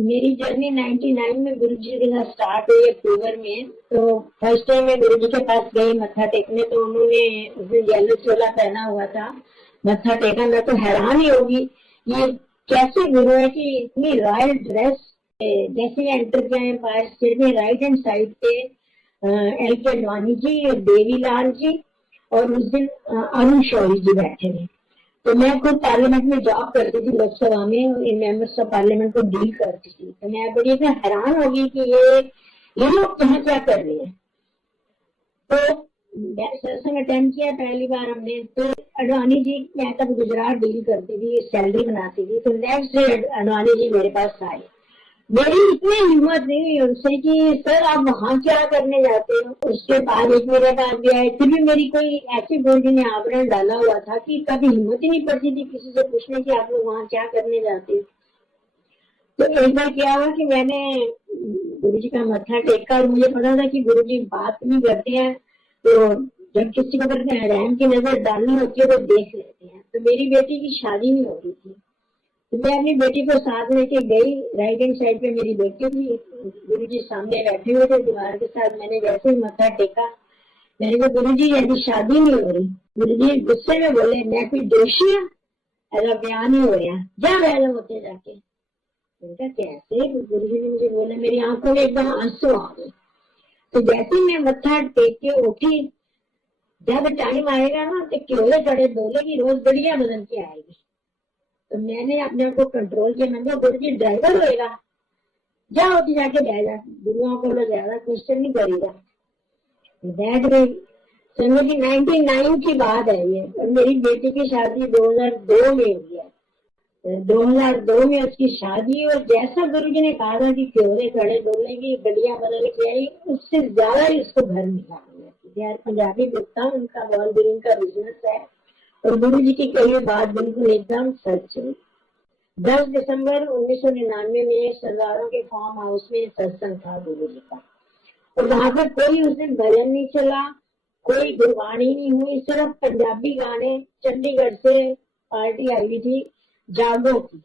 मेरी जर्नी 99 में गुरुजी के साथ स्टार्ट हुई अक्टूबर में। तो फर्स्ट टाइम मैं गुरुजी के पास गई मत्था टेकने, तो उन्होंने येलो चोला पहना हुआ था, मत्था टेका। मैं तो हैरान ही होगी ये कैसे गुरु है कि इतनी रॉयल ड्रेस। जैसे एंटर किया एम्पायर स्टेट में, राइट हैंड साइड पे एल के अडवाणी जी और देवीलाल जी और उस दिन अरुण शौरी जी बैठे थे। तो मैं खुद पार्लियामेंट में जॉब करती थी, लोकसभा में इन मेंबर्स ऑफ पार्लियामेंट को डील करती थी। तो मैं बड़ी हैरान होगी कि ये लोग यहाँ क्या कर रहे हैं। तो सत्संग अटेंड किया पहली बार हमने। तो अडवाणी जी, मैं तब गुजरात डील करती थी, सैलरी बनाती थी। तो नेक्स्ट डे अडवाणी जी मेरे पास आए। मेरी इतनी हिम्मत नहीं हुई उनसे कि सर आप वहां क्या करने जाते हो। उसके बाद एक मेरे पास भी आए, फिर भी मेरी कोई ऐसी गुरुजी ने आवरण डाला हुआ था कि कभी हिम्मत ही नहीं पड़ती थी किसी से पूछने की आप लोग वहां क्या करने जाते हो। तो एक बार क्या हुआ कि मैंने गुरुजी का मत्था टेका और मुझे पता था कि गुरुजी बात नहीं करते हैं, तो जब किसी को रहम की नजर डालनी होती है तो देख लेते हैं। तो मेरी बेटी की शादी नहीं हो रही थी, तो मैं अपनी बेटी को साथ लेके गई। राइट हैंड साइड पे मेरी बेटी थी, गुरुजी सामने बैठे हुए थे दीवार के साथ। मैंने जैसे ही मत्था टेका, मैंने कहा गुरुजी अभी शादी नहीं हो रही। गुरुजी गुस्से में बोले, मैं कोई दोषी हूँ, ऐसा बयान नहीं हो रहा, जा रहे होते जाके। उनका कैसे? गुरुजी ने मुझे बोला, मेरी आंखों में एकदम आंसू आ गए। तो जैसे ही मैं मत्था टेक के उठी, जब टाइम आएगा ना तो केवल कड़े बोलेगी, रोज बढ़िया बदल के आएगी। तो मैंने अपने आप को कंट्रोल किया। मैंने कहा गुरुजी ड्राइवर होएगा, जा होती जाके बैठ जा, गुरुओं को लोग ज्यादा क्वेश्चन नहीं करेगा। बैठ गई। समझो कि 99 की बात है ये, और मेरी बेटी की शादी 2002 में हुई है। 2002 में उसकी शादी, और जैसा गुरुजी ने कहा था कि क्योरे खड़े डोलेगी, गलियां बदल के आई, उससे ज्यादा ही उसको घर मिला। यार पंजाबी बिकता, उनका बॉल बिलिंग का बिजनेस है, और गुरुजी की कही बात बिल्कुल एकदम सच है। 10 दिसंबर 1999 में सरदारों के फार्म हाउस में सत्संग था गुरुजी का, और वहां पर कोई उस दिन भजन नहीं चला, कोई गुरबाणी नहीं हुई, सिर्फ पंजाबी गाने। चंडीगढ़ से पार्टी आई हुई थी, जागो की।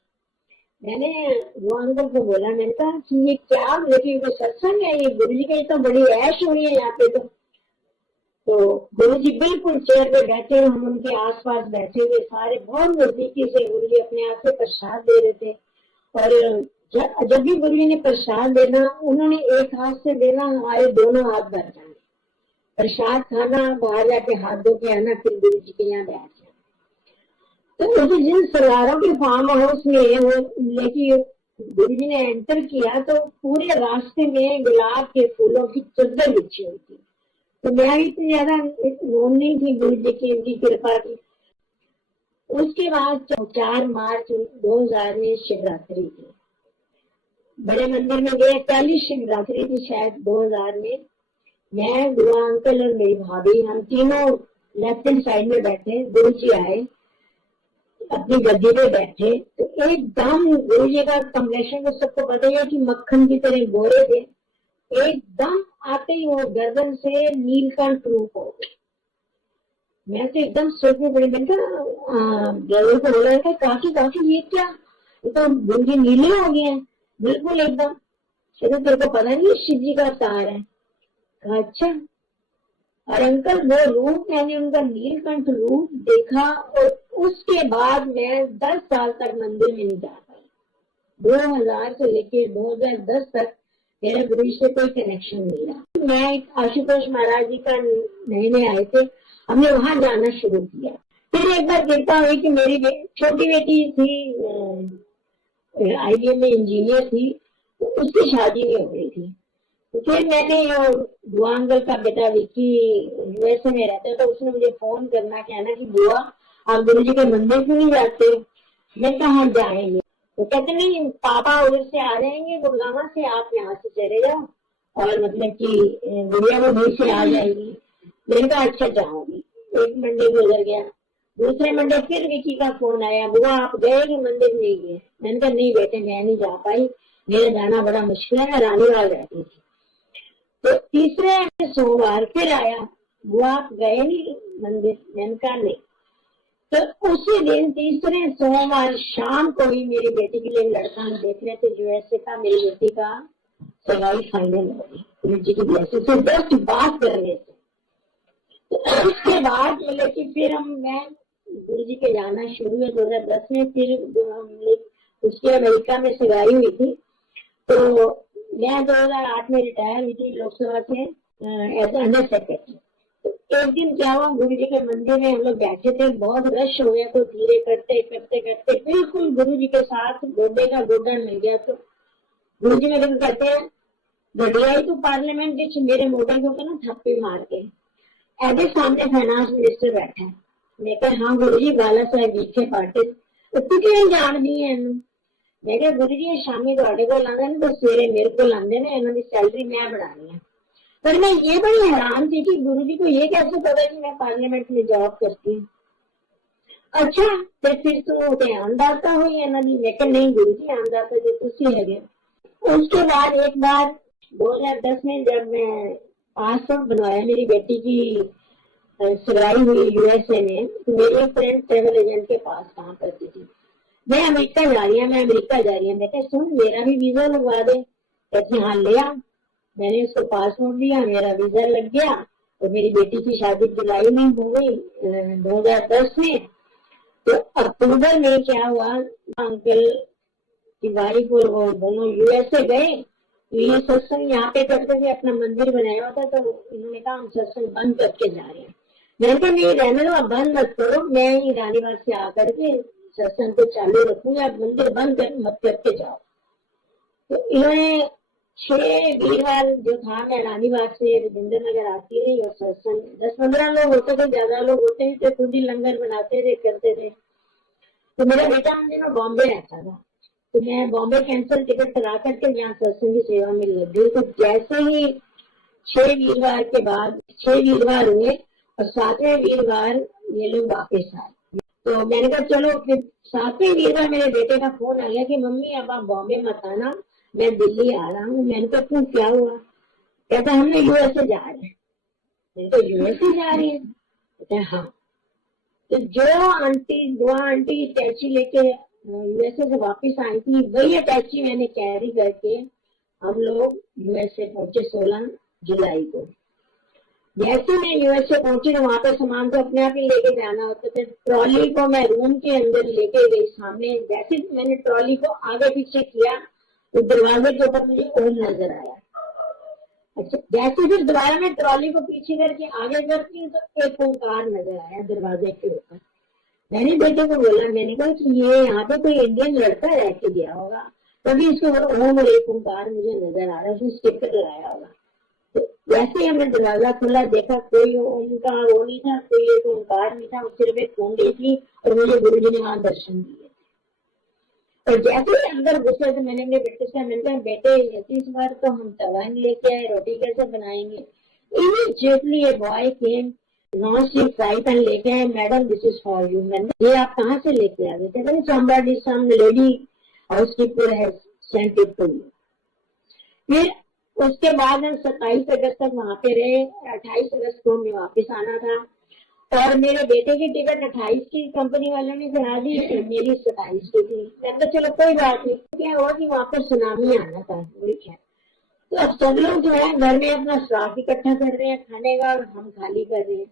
मैंने अंकल को बोला, मैंने कहा कि ये क्या, लेकिन ये सत्संग है, ये गुरुजी की तो बड़ी ऐश हुई है यहाँ पे। तो गुरुजी बिल्कुल चेयर पे बैठे, हम उनके आसपास बैठे हुए सारे, बहुत नजदीकी से गुरुजी अपने आप से प्रसाद दे रहे थे। और जब भी गुरुजी ने प्रसाद देना, उन्होंने एक हाथ से देना, हमारे दोनों हाथ भर जाने, प्रसाद खाना, बाहर जाके हाथ धो के आना, फिर गुरुजी के यहाँ बैठ जाना। तो मुझे जिन सरदारों के फार्म हाउस में लेके गुरुजी ने एंटर किया, तो पूरे रास्ते में गुलाब के फूलों की चद्दर बिछी हुई थी। तो मैं इतनी ज्यादा नोन नहीं थी गुरुजी की उनकी कृपा की। उसके बाद 4 मार्च 2000 में शिवरात्रि थी, बड़े मंदिर में गए। पहली शिवरात्रि थी शायद 2000 में। मैं, गुरु अंकल और मेरी भाभी, हम तीनों लेफ्ट हैंड साइड में बैठे। गुरुजी आए, अपनी गद्दी पे बैठे, तो एकदम गुरुजी का कम्प्लेक्शन तो सबको पता ही है कि मक्खन की तरह गोरे थे। एकदम आते ही वो गर्दन से नीलकंठ रूप हो गए। मैं तो एकदम सोच में पड़ी। मैंने कहा ब्रदर को बोला, काफी काफी ये क्या, ये तो गुरुजी नीले हो गए हैं बिल्कुल एकदम। चलो तेरे को पता नहीं शिव जी का अवतार है। कहा अच्छा। और अंकल वो रूप, मैंने उनका नीलकंठ रूप देखा, और उसके बाद मैं 10 साल तक मंदिर में नहीं जा पाई। 2000 से लेके 2010 तक मेरा गुरु से कोई कनेक्शन नहीं रहा। मैं आशुतोष महाराज जी का नए नए आए थे, हमने वहां जाना शुरू किया। फिर एक बार कृपा हुई कि मेरी छोटी बेटी थी, IBM में इंजीनियर थी, तो उसकी शादी नहीं हो गई थी। तो फिर मैंने बुआ अंकल का बेटा विक्की यूएसए में रहता है, तो उसने मुझे फोन करना, कहना कि बुआ आप गुरुजी के मंदिर क्यों नहीं जाते। मैं कहा जाएंगे। तो कहते नहीं, पापा उधर से आ जाएंगे गुड़गांव से, आप यहाँ से चले जाओ, और मतलब कि गुड़िया वो वहीं से आ जाएगी। मैंने कहा अच्छा जाऊंगी। एक मंडे गुजर गया, दूसरे मंडे फिर विकी का फोन आया, बुआ आप गए कि मंदिर नहीं गए। मैंने कहा नहीं बेटे, मैं नहीं जा पाई, मेरा जाना बड़ा मुश्किल है, मैं रानीवाल रहती थी। तो तीसरे सोमवार फिर आया, बुआ आप गए नहीं मंदिर। मैंने कहा नहीं। तो उसी दिन तीसरे सोमवार शाम को ही मेरी बेटी के लिए लड़का हम देख रहे थे यूएसए का। मेरी बेटी का सगाई फाइनल हो गई गुरु जी की ब्लेसिंग से, जस्ट बात करने से। तो उसके बाद मतलब कि फिर मैं गुरु जी के जाना शुरू है 2010 में। फिर उसकी अमेरिका में सगाई हुई थी। तो मैं 2008 में रिटायर हुई थी लोकसभा से एज अंडर सेक्रेटरी। एक दिन क्या हुआ, गुरु जी के मंदिर में हम लोग बैठे थे, बहुत रश हो गया। तो धीरे करते करते करते बिल्कुल गुरु जी के साथ गोडे का गोडा मिल गया। तो गुरु जी मेरे को कहते हैं बढ़िया तो पार्लियामेंट मेरे मोटे को ना थप्पे मार के ऐसे सामने फाइनेंस मिनिस्टर बैठा है। मैं कहा हाँ गुरु जी बाला साहब विखे पाटिल तू क्यों जान दी है। मैं कहा गुरु जी शामी थोड़े को लांदे ने तो सवेरे मेरे को लांदे ने, इन्होंने सैलरी मैं बढ़ानी है। पर मैं ये बड़ी हैरान थी कि गुरु जी को ये कैसे पता कि मैं पार्लियामेंट में जॉब करती हूँ। अच्छा तो फिर तो आमदाता हुई है ना। लेकिन नहीं गुरु जी आमदाता जो तुसी है। उसके बाद एक बार 2010 में जब मैं पासपोर्ट बनवाया मेरी बेटी की सगाई हुई यूएसए में, तो मेरी एक फ्रेंड ट्रेवल एजेंट के पास काम करती थी। मैं अमेरिका जा रही है, मैं अमेरिका जा रही है। मैं कहा सुन मेरा भी वीजा लगवा दे। कहती हाँ ले आ। मैंने उसको पासपोर्ट दिया, मेरा वीजा लग गया। और मेरी बेटी की शादी जुलाई में हो गई 2010 में। तो अक्टूबर में क्या हुआ, अंकल की वाइफ और वो दोनों यूएसए गए। तो ये सत्संग यहाँ पे करते थे, अपना मंदिर बनाया होता। तो इन्होंने कहा हम सत्संग बंद करके जा रहे हैं। मैंने कहा नहीं रहने दो, आप बंद मत करो, मैं ही रानीबाग से आकर के सत्संग को चालू रखूंगी, आप मंदिर बंद कर मत करके जाओ। तो इन्होंने 6 वीरवार जो था मैं रानीबाग से रविंद्र नगर आती रही और सत्संग 10-15 लोग होते थे, ज्यादा लोग होते थे, खुद ही लंगर बनाते थे करते थे। तो मेरा बेटा उन दिनों बॉम्बे रहता था। तो मैं बॉम्बे कैंसिल टिकट करा करके यहाँ सत्संग की सेवा में लग गई। तो जैसे ही 6 वीरवार के बाद 6 वीरवार हुए और 7वें वीरवार ये लोग वापस आए। तो मैंने कहा चलो फिर 7वें वीरवार मेरे बेटे का फोन आ गया कि मम्मी अब आप बॉम्बे मत आना, मैं दिल्ली आ रहा हूँ। मैंने कहा क्यों क्या हुआ। कहता हमने यूएसए जा रहे हैं। मैंने कहा यूएसए जा रही है। कहता हाँ। तो जो दो आंटी टैक्सी लेके यूएसए से वापस आई थी, वही टैक्सी मैंने कैरी करके हम लोग यूएसए पहुंचे 16 जुलाई को। जैसे मैं यूएसए पहुंची तो वहां पर सामान तो अपने आप ही लेके जाना होता था। ट्रॉली को मैं रूम के अंदर लेके गई। सामने जैसे मैंने ट्रॉली को आगे पीछे किया तो दरवाजे के ऊपर मुझे ओम नजर आया। अच्छा जैसे फिर दोबारा मैं ट्रॉली को पीछे करके आगे करती हूँ तो एक ओंकार नजर आया दरवाजे के ऊपर। मैंने बेटे को बोला, मैंने कहा कि ये यहाँ पे कोई इंडियन लड़का रह के गया होगा, तभी इसको ओम और एक ओंकार मुझे नजर आ रहा है, स्टिकर लगाया होगा। तो वैसे ही हमने दरवाजा खुला, देखा कोई उनका वो नहीं था, कोई एक ओंकार नहीं था, सिर्फ एक कुंडी थी और मुझे गुरु जी ने वहां दर्शन दिए। और जैसे ही अंदर घुसे तो मैंने अपने बेटे से मैंने कहा बेटे इस बार तो हम तवा नहीं लेके आए, रोटी कैसे बनाएंगे। Immediately a boy came non stick fry pan लेके आए। Madam this is for you. मैंने ये आप कहाँ से लेके आ गए। कहते somebody some lady housekeeper has sent it to you. फिर उसके बाद हम 27 अगस्त तक वहां पे रहे। 28 अगस्त को हमें वापस आना था और मेरे बेटे की टिकट 28 की कंपनी वालों ने करा दी, मेरी 27 की थी। मैंने चलो कोई बात नहीं, क्या हुआ कि वहां पर सुनामी आना था। ठीक है तो अब सब लोग जो है घर में अपना स्टॉक इकट्ठा कर रहे हैं खाने का और हम खाली कर रहे हैं।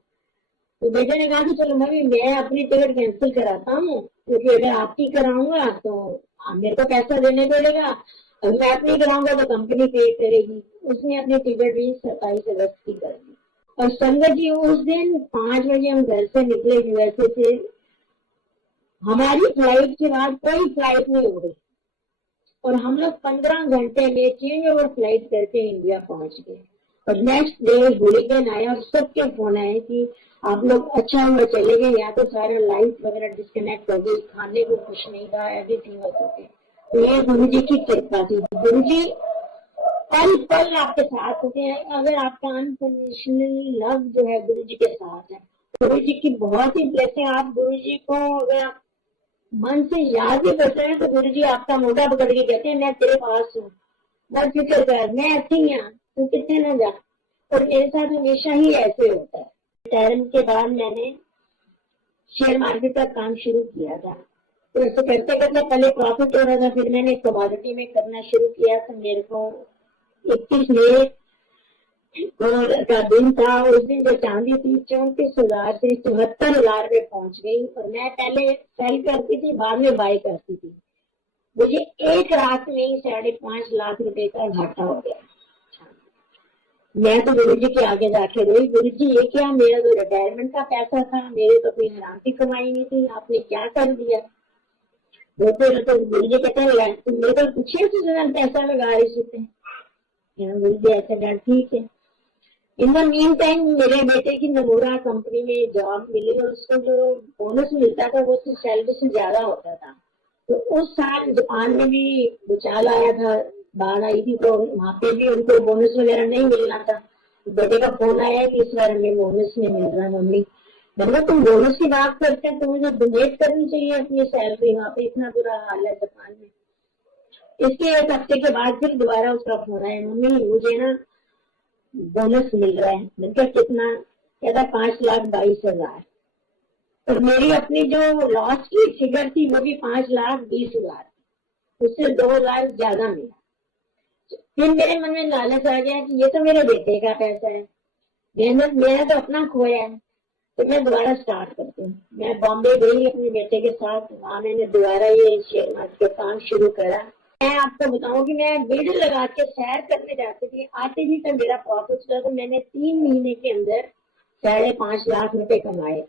तो बेटे ने कहा कि चलो मैं अपनी टिकट कैंसिल कराता हूँ, क्योंकि अगर आपकी कराऊंगा तो मेरे को पैसा देने पड़ेगा, और मैं अपनी कराऊंगा तो कंपनी पे करेगी। उसने अपनी टिकट भी 27 अगस्त की कर दी। और संगत जी उस दिन 5 बजे हम घर से निकले यूएसए से। हमारी फ्लाइट के बाद कोई फ्लाइट नहीं हो रही और हम लोग 15 घंटे में चेंज ओवर फ्लाइट करके इंडिया पहुंच गए। और नेक्स्ट डे हुलिगन आया और सबके फोन आए कि आप लोग अच्छा हुआ चले गए, या तो सारा लाइट वगैरह डिस्कनेक्ट हो गई, खाने को कुछ नहीं था, एवरीथिंग हो चुके। तो ये गुरु जी की कृपा थी। गुरु जी पल पल आपके साथ होते हैं। अगर आपका अनकंडीशनल लव जो है गुरु जी के साथ है, गुरु जी की बहुत ही ब्लेसिंग। आप गुरु जी को अगर आप मन से याद भी करते हैं तो गुरु जी आपका मोटा पकड़ के कहते हैं मैं तेरे पास हूँ, मत फिक्र कर, मैं अच्छी यहाँ, तू कितने न जा। और मेरे साथ हमेशा ही ऐसे होता है। रिटायरमेंट के बाद मैंने शेयर मार्केट का काम शुरू किया था। तो ऐसे करते करते पहले प्रॉफिट हो रहा था, फिर मैंने कमोडिटी में करना शुरू किया। तो मेरे को 21 मई का दिन था। उस दिन जो चांदी थी 34,000 से 74,000 पे पहुंच गई। और मैं पहले सेल करती थी, बाद में बाई करती थी। मुझे एक रात में ही 5.5 लाख रुपए का घाटा हो गया। मैं तो गुरु जी के आगे जाके रोई, गुरु जी ये क्या, मेरा तो रिटायरमेंट का पैसा था, मेरे तो कोई हराम की कमाई नहीं थी, आपने क्या कर दिया। रोते रोते गुरु जी कहते हैं तुम मेरे को पूछिए तो पैसा लगा रही थी। गुरु जी ऐसा डर, ठीक है। इन द मीन टाइम मेरे बेटे की नमूरा कंपनी में जॉब मिली और उसको जो बोनस मिलता था वो तो सैलरी से ज्यादा होता था। तो उस साल जापान में भी भूचाल आया था, बाढ़ आई थी, तो वहां पे भी उनको बोनस वगैरह नहीं मिलना था। बेटे का फोन आया कि इस बार हमें बोनस नहीं मिल रहा। मम्मी, मैंने तुम बोनस की बात करते हैं, तुम्हें तो डोनेट करनी चाहिए अपनी सैलरी, वहां पे इतना बुरा हाल है जापान में। इसके एक हफ्ते के बाद फिर दोबारा उसका फोन आया, मम्मी मुझे ना बोनस मिल रहा है। मैंने कहा कितना? कहता 5,22,000। और मेरी अपनी जो लॉस की फिगर थी वो भी 5,20,000, उससे 2 लाख ज्यादा मिला। फिर मेरे मन में लालच आ गया कि ये तो मेरे बेटे का पैसा है, मेरा तो अपना खोया है। तो मैं दोबारा स्टार्ट करती हूँ। मैं बॉम्बे गई अपने बेटे के साथ, वहां मैंने दोबारा ये शेयर मार्केट का काम शुरू करा। मैं आपको बताऊं कि मैं भीड़ लगा के सैर करने जाती थी, आते ही तो मेरा प्रॉफिट था। तो मैंने 3 महीने के अंदर 5.5 लाख रुपए कमाए।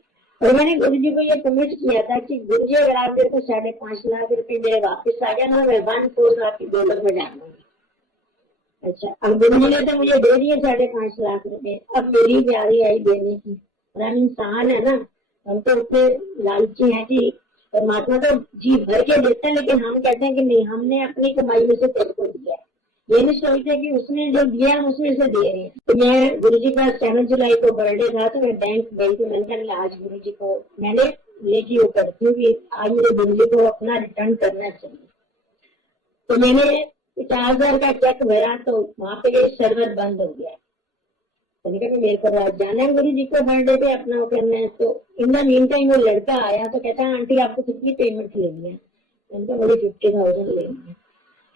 और मैंने गुरु जी को ये कमिट किया था कि गुरु जी अगर आप मेरे को 5.5 लाख रुपए मेरे वापस आ गया ना, मैं 1/4 आपकी दौलत में डालूंगी। अच्छा, अब गुरु जी ने तो मुझे दे दिए 5.5 लाख रुपए। अब मेरी बारी आई देने की। और हम इंसान है ना, हम तो उतने लालची हैं कि परमात्मा तो जी भर के देते हैं, लेकिन हम कहते हैं कि नहीं, हमने अपनी कमाई में से तेरे को दिया है। ये नहीं सोचते कि उसने जो दिया हम उसमें से दे रहे हैं। तो मैं गुरु जी का 7 जुलाई को बर्थडे था, तो मैं बैंक गई थी। मैंने कहा आज गुरु जी को मैंने लेके वो करती हूँ कि आज मेरे गुरु जी को अपना रिटर्न करना चाहिए। तो मैंने 50,000 का चेक भरा, तो वहां पे सर्वर बंद हो गया। मैंने कहा मेरे को रात जाना है गुरु जी को बर्थडे पे अपना वो करना है। तो इन द मीन टाइम वो लड़का आया, तो कहता है आंटी आपको कितनी पेमेंट लेनी है। मैंने कहा मुझे 50,000 लेनी है।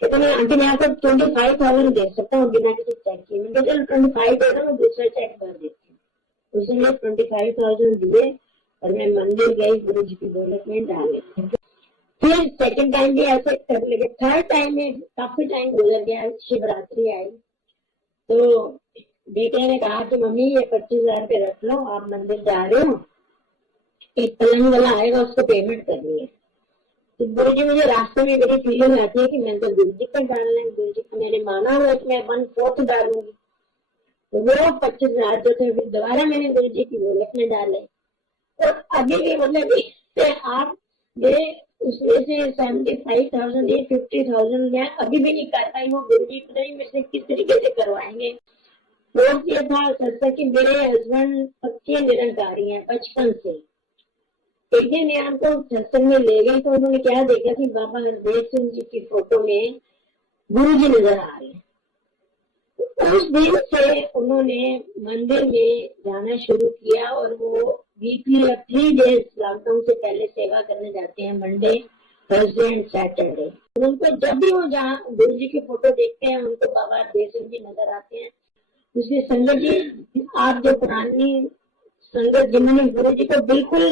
कहता मैं आंटी मैं आपको 25,000 दे सकता हूँ बिना किसी चेक के। मैंने कहा चलो 25 दे दो, मैं दूसरा चेक भर देती हूँ। उसने 25,000 दिए और मैं मंदिर गई, गुरु जी की दौलत में डाले। फिर सेकंड टाइम भी ऐसे कर लगे। थर्ड टाइम में काफी टाइम गुजर गया, शिवरात्रि आई। तो बेटे ने कहा कि मम्मी ये 25,000 पे रख लो, आप मंदिर जा रहे हो, एक पलंग वाला आएगा उसको पेमेंट करनी है। तो गुरु जी मुझे रास्ते में मेरी फीलिंग आती है कि मैंने तो गुरु जी पर डालना है, गुरु जी को मैंने माना हुआ कि मैं 1/4 डालूंगी। तो वो 25,000 जो थे फिर दोबारा मैंने गुरु जी की दौलत में डाले। और अभी भी मतलब आप मेरे उसमें से 75,000 या 50,000 मैं अभी भी नहीं कर पाई। वो गुरु जी पता नहीं मेरे से किस तरीके से करवाएंगे। फोर्थ ये था सत्संग कि मेरे हस्बैंड पक्के निरंकारी हैं बचपन से। एक दिन मैं हमको सत्संग में ले गई, तो उन्होंने क्या देखा कि बाबा हरदेव सिंह जी की फोटो में गुरु जी नजर आ रहे हैं। उस दिन से उन्होंने मंदिर में जाना शुरू किया और वो वीकली 3 डेज लॉकडाउन से पहले सेवा करने जाते हैं, मंडे, थर्सडे एंड सैटरडे। उनको जब भी वो जहाँ गुरु जी की फोटो देखते हैं उनको बाबा हरदेव सिंह जी नजर आते हैं। इसलिए संगत जी, आप जो पुरानी संगत जिन्होंने गुरु जी को बिल्कुल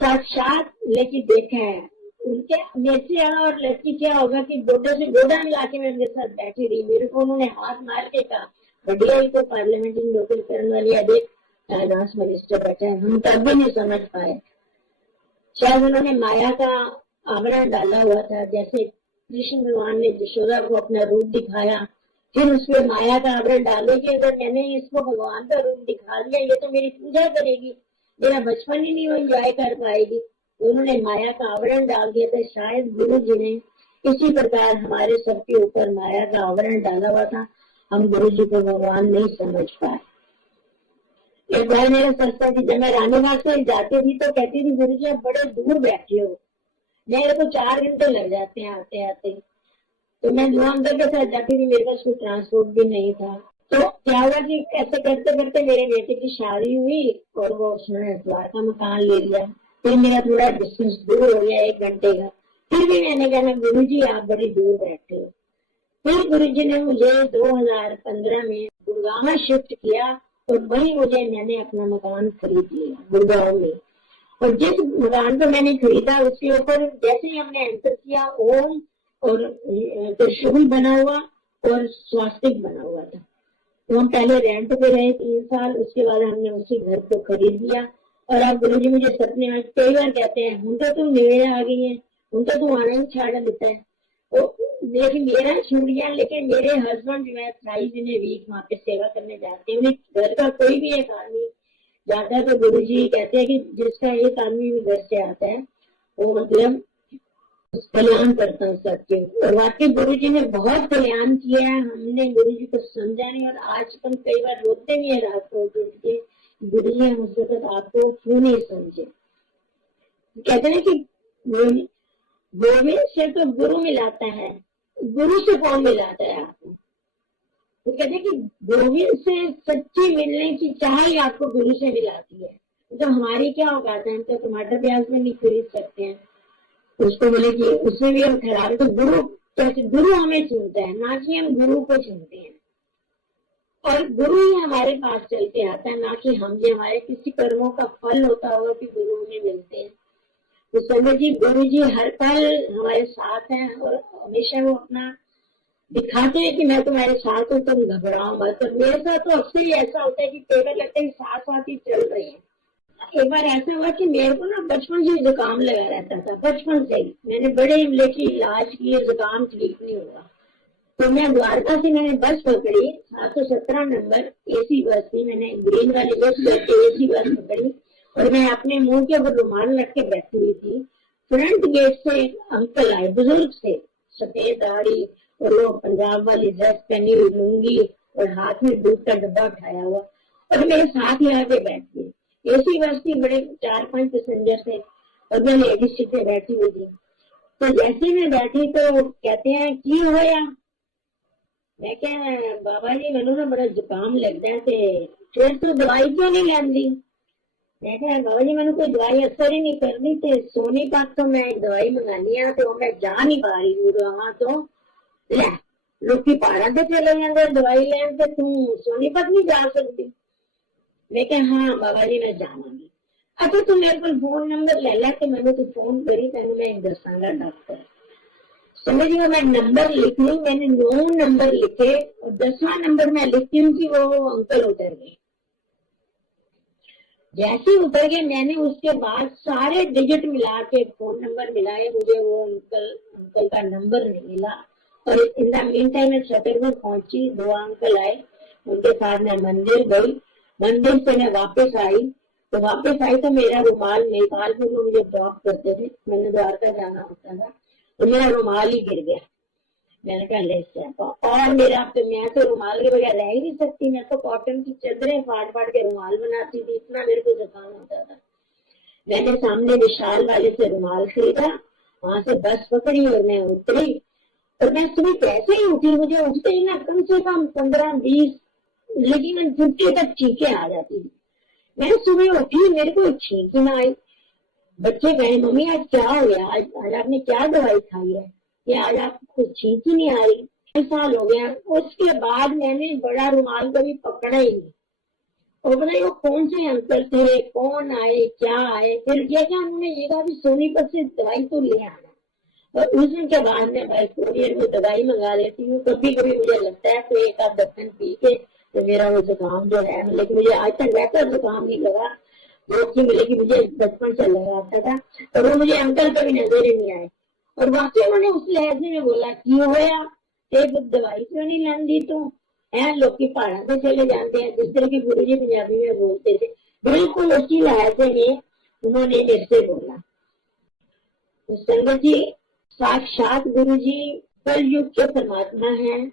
साक्षात लेके देखा है, उनके मेरे और लड़की क्या होगा कि गोडे से गोडा मिला के मैं उनके साथ बैठी रही। मेरे को उन्होंने हाथ मार के कहा बढ़िया ही तो पार्लियामेंट में नौकरी करने वाली अधिक फाइनेंस मिनिस्टर बैठा है। हम तब भी नहीं समझ पाए। शायद उन्होंने माया का आवरण डाला हुआ था, जैसे कृष्ण भगवान ने यशोदा को अपना रूप दिखाया, फिर उसमें माया का आवरण डाले कि अगर मैंने इसको भगवान का रूप दिखा दिया ये तो मेरी पूजा करेगी, मेरा बचपन ही नहीं वो एंजॉय कर पाएगी। तो उन्होंने माया का आवरण डाल दिया था। शायद गुरु जी ने इसी प्रकार हमारे सबके ऊपर माया का आवरण डाला हुआ था, हम गुरु जी को भगवान नहीं समझ पाए। एक बार मेरा सत्संग जब मैं रानीबाग से जाती थी तो कहती थी गुरु जी आप बड़े दूर बैठे हो, मेरे को 4 घंटे लग जाते हैं आते आते। तो मैं दुआमदर के साथ जाती थी, मेरे पास कोई ट्रांसपोर्ट भी नहीं था। तो क्या हुआ कि ऐसे करते करते मेरे बेटे की शादी हुई और वो उसने द्वारका मकान ले लिया। फिर मेरा थोड़ा डिस्टेंस दूर हो गया 1 घंटे का। फिर भी मैंने कहा गुरुजी आप बड़ी दूर बैठे हो। फिर गुरुजी ने मुझे 2015 में गुड़गांव शिफ्ट किया और वहीं मैंने अपना मकान खरीद लिया गुड़गांव में। और जिस मकान को मैंने खरीदा उसके ऊपर जैसे ही हमने एंटर किया ओम और त्रिशूल बना हुआ और स्वास्तिक बना हुआ था। तो हम पहले रेंट पे रहे 3 साल, उसके बाद हमने उसी घर को खरीद लिया। और अब गुरुजी मुझे सपने में कई बार कहते हैं हम तो तुम नवेरे आ गई है, हम तो तू आना ही छाड़ा देता है। तो लेकिन मेरा छूट गया, लेकिन मेरे हस्बैंड जो है 28 दिन वीक वहाँ पे सेवा करने जाते हैं। उन्हें घर का कोई भी एक आदमी जाता है तो गुरुजी कहते हैं कि जिसका एक आदमी भी घर से आता है वो मतलब कल्याण करता हूँ सबके। और वाकई गुरुजी ने बहुत कल्याण किया है, हमने गुरुजी को समझा नहीं। और आज हम कई बार रोते भी है रात को उठ के, गुरुजी हम उस वक्त आपको क्यों नहीं समझे। कहते हैं कि गोविंद से तो गुरु मिलाता है, गुरु से कौन मिलाता है आपको। तो कहते हैं कि गोविंद से सच्ची मिलने की चाह ही आपको गुरु से मिलाती है। तो हमारी क्या औकात है, हम तो टमाटर प्याज में नहीं खरीद सकते हैं। उसको बोले कि उसमें भी हम ठहरा, तो गुरु कैसे, गुरु हमें चुनता है ना कि हम गुरु को चुनते हैं। और गुरु ही हमारे पास चल के आता है, ना कि हम, जो हमारे किसी कर्मों का फल होता होगा कि गुरु हमें मिलते हैं। तो संगत जी गुरु जी हर पल हमारे साथ हैं और हमेशा वो अपना दिखाते हैं कि मैं तुम्हारे साथ हूँ, तुम घबराओ मत। और मेरे साथ तो अक्सर ही ऐसा होता है कि पेपर लगते ही साथ साथ ही चल रहे हैं। एक बार ऐसा हुआ कि मेरे को ना बचपन से जुकाम लगा रहता था, बचपन से ही मैंने बड़े इमले की इलाज किए, जुकाम ठीक नहीं हुआ। तो मैं द्वारका से मैंने बस पकड़ी, 717 नंबर एसी बस थी, मैंने ग्रीन वाली बस बैठे एसी बस पकड़ी और मैं अपने मुंह के ऊपर रुमाल रख के बैठी हुई थी। फ्रंट गेट से एक अंकल आए, बुजुर्ग से, सफेद दाढ़ी और वो पंजाब वाली ड्रेस पहनी हुई, लुंगी और हाथ में दूध का डब्बा उठाया हुआ, और मेरे साथ ही आके बैठ गए। एसी बस थी, बड़े 4-5 पैसेंजर थे और मैं लेडीज सीट पे बैठी हुई थी। तो जैसे मैं बैठी तो कहते हैं की होया, मैं क्या बाबा जी मैनू ना बड़ा जुकाम लगता है, फिर तो दवाई क्यों नहीं लेंदी। मैं क्या बाबा जी मैंने कोई दवाई असर ही नहीं करनी, तो सोनीपत तो मैं एक दवाई मंगानी है तो मैं जा नहीं पा रही हूँ वहां। तो ले लोग पहाड़ा से चले जाते दवाई लेन, तो तू सोनीपत नहीं जा सकती। मैं क्या हाँ बाबा जी मैं जावांगी। अच्छा तू मेरे को फोन नंबर ले ला, तो मैंने तो फोन करी, तेन मैं दसांगा डॉक्टर। समझ गया, मैं नंबर लिख ली, मैंने 9 नंबर लिखे और 10वां नंबर मैं लिखती हूँ कि वो अंकल उतर गए। जैसे ही उतर गए मैंने उसके बाद सारे डिजिट मिला के फोन नंबर मिलाए, मुझे वो अंकल का नंबर नहीं मिला। और इन द मीन टाइम मैं छतरपुर पहुंची, 2 अंकल आए, उनके साथ मैं मंदिर गई, मंदिर से मैं वापस आई। तो वापस आई तो मेरा रुमाल नेपालपुर में मुझे ड्रॉप करते थे, मैंने द्वारका जाना होता था, तो मेरा रुमाल ही गिर गया। मैंने कहा ले और मेरा तो मैं तो रुमाल के बगैर रह ही नहीं सकती, मैं तो कॉटन की चादरें फाड़ फाड़ के रुमाल बनाती थी, इतना मेरे को जुकाम होता था। मैंने सामने विशाल वाले से रुमाल खरीदा, वहां से बस पकड़ी और मैं उतरी। और मैं सुबह कैसे ही उठी, मुझे उठते ही ना कम से कम 15-20 लेकिन 50 तक छींके आ जाती थी। मैं सुबह उठी, मेरे को छींक ना आई। बच्चे कहे मम्मी आज क्या हो गया, आज आपने क्या दवाई खाई है, ये आज आपको छींक ही नहीं आ रही। 2 साल हो गया। उसके बाद मैंने बड़ा रुमाल कभी पकड़ा ही नहीं। और बताइए वो कौन से अंकल थे, कौन आए, क्या आए, फिर क्या उन्होंने ये कहा कि सोनीपत से दवाई तो ले आना। और उस दिन के बाद मैं भाई कोरियर में दवाई मंगा लेती हूँ। कभी कभी मुझे लगता है तो एक आध दफन पी के तो मेरा वो जुकाम जो है, लेकिन मुझे आज तक वैसा जुकाम नहीं लगा जो कि लेकिन मुझे बचपन से लगा आता था। और वो मुझे अंकल कभी नजर ही नहीं आए। और वाकई उन्होंने उस लहजे में बोला क्यों होया, दवाई क्यों नहीं लांदी तू, है लोग पहाड़ा से चले जाते हैं, जिस तरह के गुरु जी पंजाबी में बोलते थे, बिल्कुल उसी लहजे में उन्होंने मेरे से बोला। तो संगत जी साक्षात गुरु जी कलयुग के परमात्मा है।